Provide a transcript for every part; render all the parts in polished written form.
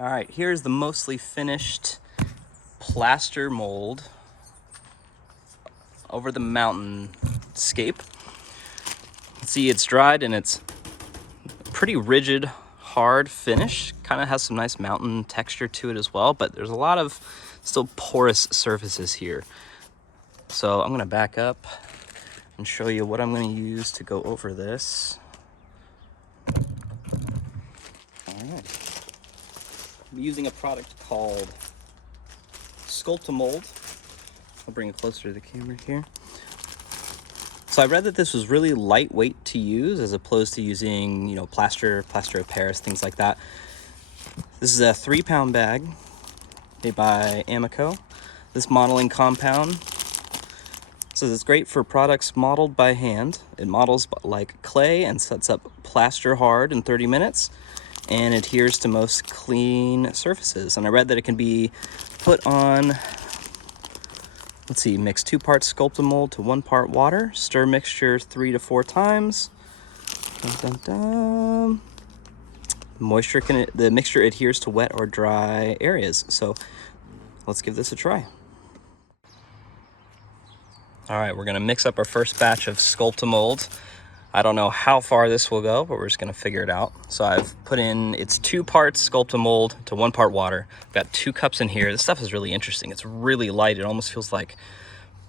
All right, here's the mostly finished plaster mold over the mountainscape. See, it's dried and it's pretty rigid, hard finish. Kind of has some nice mountain texture to it as well, but there's a lot of still porous surfaces here. So I'm gonna back up and show you what I'm gonna use to go over this. All right. I'm using a product called Sculptamold. I'll bring it closer to the camera here. So I read that this was really lightweight to use as opposed to using, you know, plaster of Paris, things like that. This is a 3-pound bag made by Amaco. This modeling compound says it's great for products modeled by hand. It models like clay and sets up plaster hard in 30 minutes and adheres to most clean surfaces. And I read that it can be put on, let's see, mix 2 parts Sculptamold to 1 part water. Stir mixture 3 to 4 times. Dun, dun, dun. The mixture adheres to wet or dry areas. So let's give this a try. All right, we're gonna mix up our first batch of Sculptamold. I don't know how far this will go, but we're just gonna figure it out. So I've put in, it's 2 parts Sculptamold to 1 part water. I've got 2 cups in here. This stuff is really interesting. It's really light. It almost feels like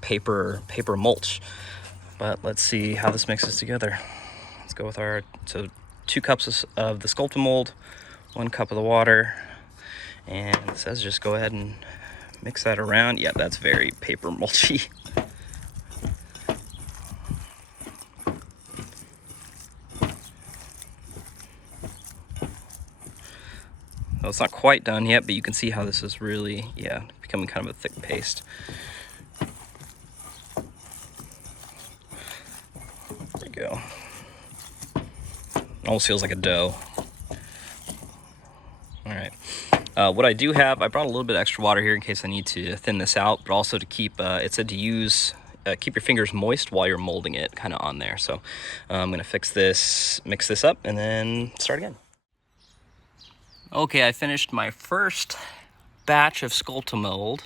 paper mulch. But let's see how this mixes together. Let's go with our, so 2 cups of the Sculptamold, 1 cup of the water. And it says just go ahead and mix that around. Yeah, that's very paper mulchy. Well, it's not quite done yet, but you can see how this is really, yeah, becoming kind of a thick paste. There we go. It almost feels like a dough. All right. What I do have, I brought a little bit extra water here in case I need to thin this out, but also to keep, it said to use, keep your fingers moist while you're molding it kind of on there. So I'm gonna mix this up and then start again. Okay, I finished my first batch of Sculptamold,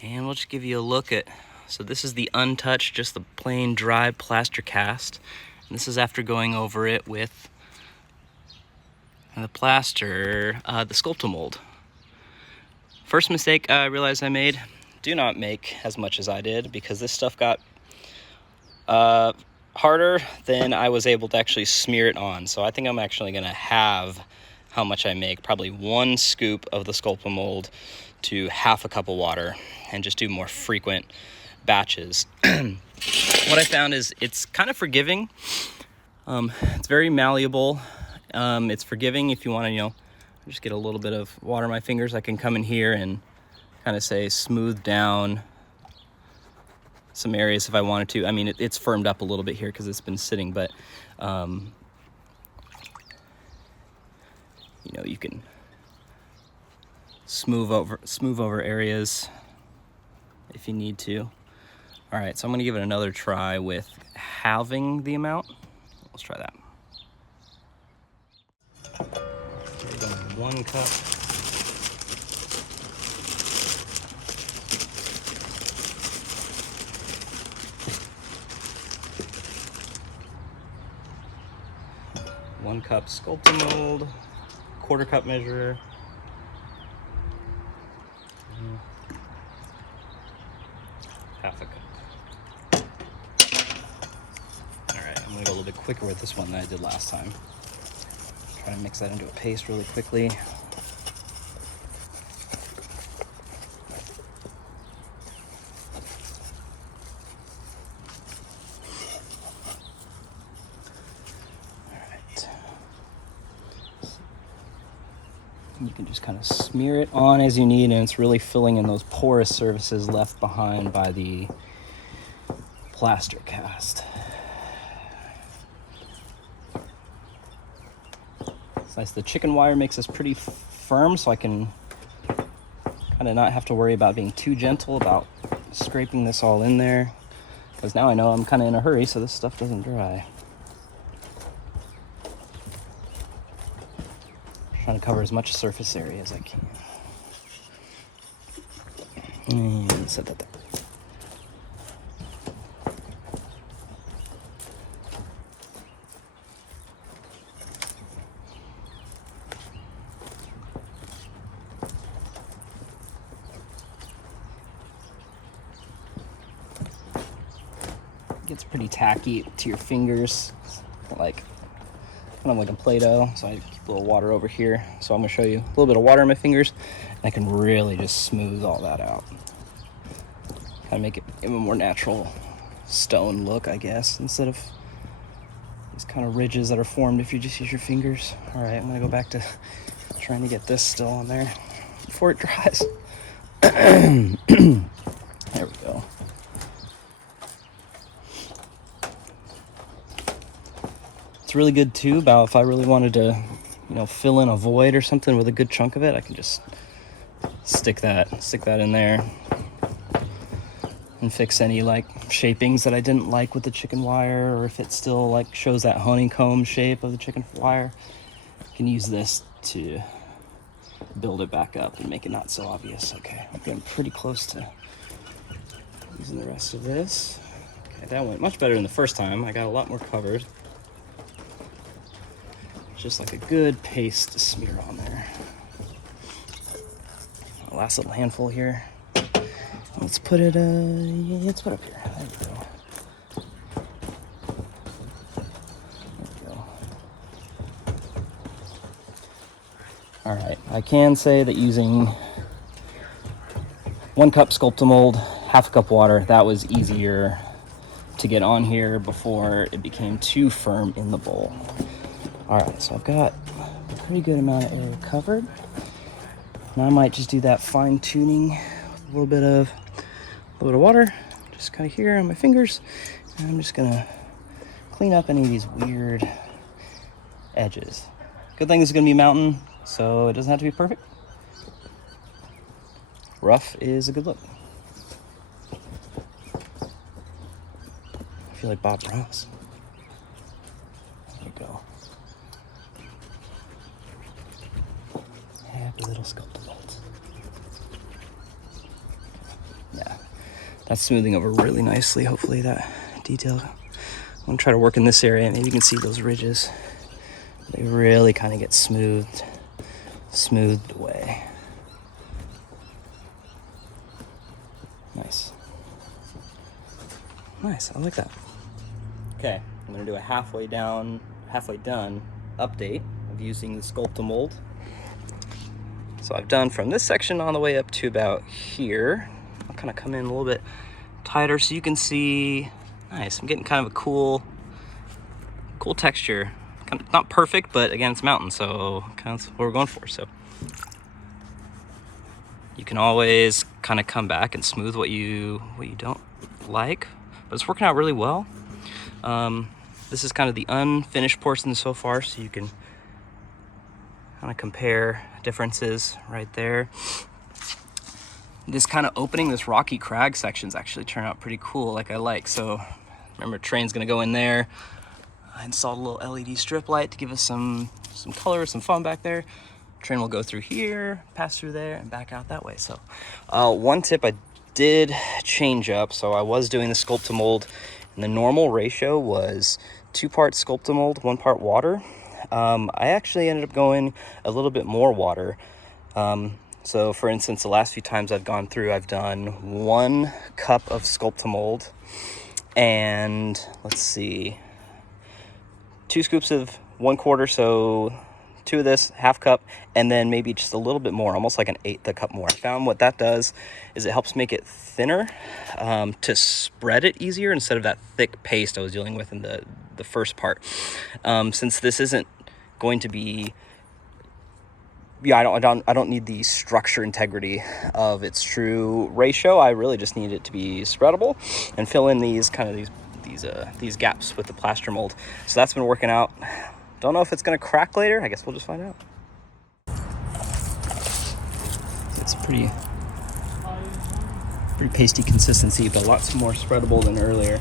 and we'll just give you a look at, so this is the untouched, just the plain dry plaster cast. And this is after going over it with the plaster, the Sculptamold. First mistake I realized I made, do not make as much as I did, because this stuff got harder than I was able to actually smear it on. So I think I'm actually gonna have how much I make, probably 1 scoop of the Sculptamold to half a cup of water, and just do more frequent batches. What I found is it's kind of forgiving. It's very malleable. It's forgiving if you want to, you know, just get a little bit of water on my fingers. I can come in here and kind of say smooth down some areas if I wanted to. I mean, it's firmed up a little bit here because it's been sitting, but you know, you can smooth over areas if you need to. All right, so I'm gonna give it another try with halving the amount. Let's try that. Okay, going 1 cup. One cup Sculptamold, 1/4 cup measure. Half a cup. All right, I'm gonna go a little bit quicker with this one than I did last time. Try to mix that into a paste really quickly. You can just kind of smear it on as you need, and it's really filling in those porous surfaces left behind by the plaster cast. It's nice. The chicken wire makes this pretty firm, so I can kind of not have to worry about being too gentle about scraping this all in there, because now I know I'm kind of in a hurry so this stuff doesn't dry. trying to cover as much surface area as I can. And set that down. Gets pretty tacky to your fingers, like kind of like a Play-Doh. So I keep a little water over here. So I'm gonna show you a little bit of water on my fingers, and I can really just smooth all that out. Kind of make it give a more natural stone look, I guess, instead of these kind of ridges that are formed if you just use your fingers. All right, I'm gonna go back to trying to get this still on there before it dries. There we go. It's really good too about if I really wanted to, fill in a void or something with a good chunk of it, I can just stick that in there and fix any like shapings that I didn't like with the chicken wire, or if it still like shows that honeycomb shape of the chicken wire, I can use this to build it back up and make it not so obvious. Okay, I'm getting pretty close to using the rest of this. Okay, that went much better than the first time. I got a lot more covered. Just like a good paste to smear on there. Last little handful here. Let's put it, let's put it up here. There we go. There we go. All right, I can say that using 1 cup Sculptamold, 1/2 cup water, that was easier to get on here before it became too firm in the bowl. All right, so I've got a pretty good amount of area covered. Now I might just do that fine tuning with a little bit of water, just kind of here on my fingers. And I'm just gonna clean up any of these weird edges. Good thing this is gonna be a mountain, so it doesn't have to be perfect. Rough is a good look. I feel like Bob Ross. There we go. Happy little Sculptamold. Yeah, that's smoothing over really nicely. Hopefully that detail. I'm gonna try to work in this area. Maybe you can see those ridges. They really kind of get smoothed away. Nice. Nice, I like that. Okay, I'm gonna do a halfway done update of using the Sculptamold. So I've done from this section on the way up to about here. I'll kind of come in a little bit tighter so you can see. Nice, I'm getting kind of a cool texture. Kind of not perfect, but again, it's mountain, so kind of what we're going for. So you can always kind of come back and smooth what you don't like, but it's working out really well. This is kind of the unfinished portion so far, so you can kind of compare differences right there. This kind of opening, this rocky crag sections actually turn out pretty cool, like I like. So remember, train's gonna go in there. I installed a little LED strip light to give us some color, some fun back there. Train will go through here, pass through there, and back out that way. So one tip I did change up. So I was doing the Sculptamold, and the normal ratio was 2 parts Sculptamold, 1 part water. I actually ended up going a little bit more water. So for instance, the last few times I've gone through, I've done 1 cup of Sculptamold and let's see, 2 scoops of 1/4, so 2 of this, 1/2 cup, and then maybe just a little bit more, almost like 1/8 cup more. I found what that does is it helps make it thinner, to spread it easier instead of that thick paste I was dealing with in the first part. Since this isn't going to be, I don't need the structure integrity of its true ratio. I really just need it to be spreadable and fill in these gaps with the plaster mold. So that's been working out. Don't know if it's gonna crack later. I guess we'll just find out. It's pretty pasty consistency, but lots more spreadable than earlier.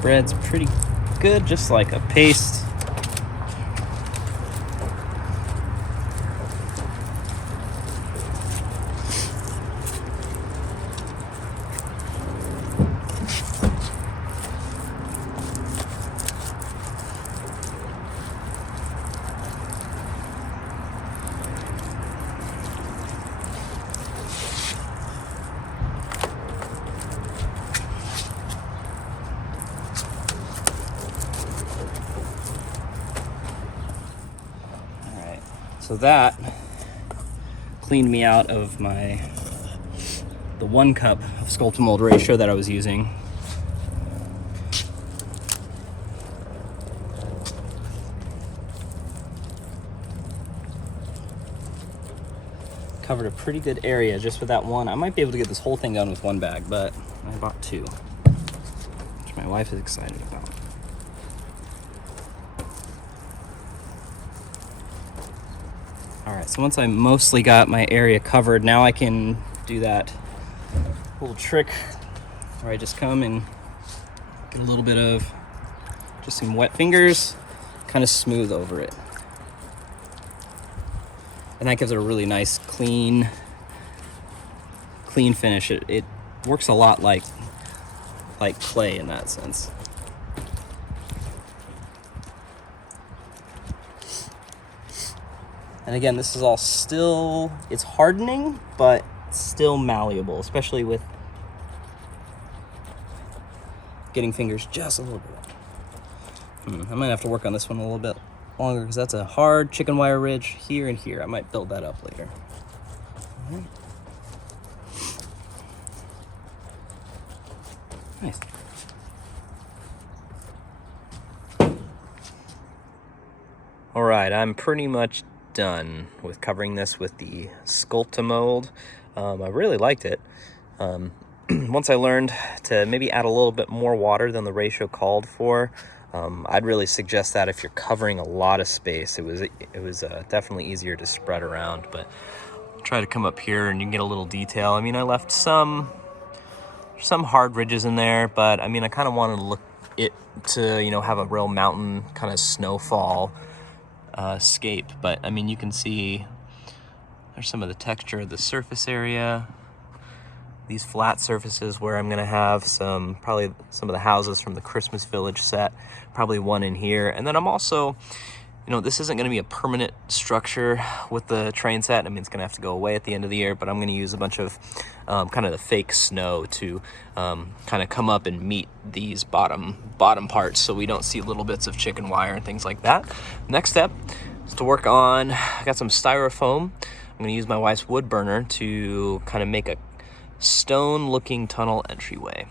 spreads pretty good, just like a paste. So that cleaned me out of the 1 cup of Sculptamold ratio that I was using. Covered a pretty good area just with that one. I might be able to get this whole thing done with 1 bag, but I bought 2, which my wife is excited about. All right, so once I mostly got my area covered, now I can do that little trick where I just come and get a little bit of just some wet fingers, kind of smooth over it. And that gives it a really nice, clean finish. It works a lot like clay in that sense. And again, this is all still, it's hardening, but still malleable, especially with getting fingers just a little bit. I might have to work on this one a little bit longer because that's a hard chicken wire ridge here and here. I might build that up later. All right. Nice. All right, I'm pretty much done with covering this with the Sculptamold. I really liked it. Once I learned to maybe add a little bit more water than the ratio called for, I'd really suggest that if you're covering a lot of space. It was definitely easier to spread around, but try to come up here and you can get a little detail. I mean, I left some hard ridges in there, but I mean, I kind of wanted to look it to, you know, have a real mountain kind of snowfall scape. But I mean, you can see there's some of the texture of the surface area, these flat surfaces where I'm going to have probably some of the houses from the Christmas Village set, probably one in here. And then I'm also, you know, this isn't going to be a permanent structure with the train set. I mean, it's going to have to go away at the end of the year, but I'm going to use a bunch of kind of the fake snow to kind of come up and meet these bottom parts so we don't see little bits of chicken wire and things like that. Next step is to work on, I got some styrofoam. I'm going to use my wife's wood burner to kind of make a stone looking tunnel entryway.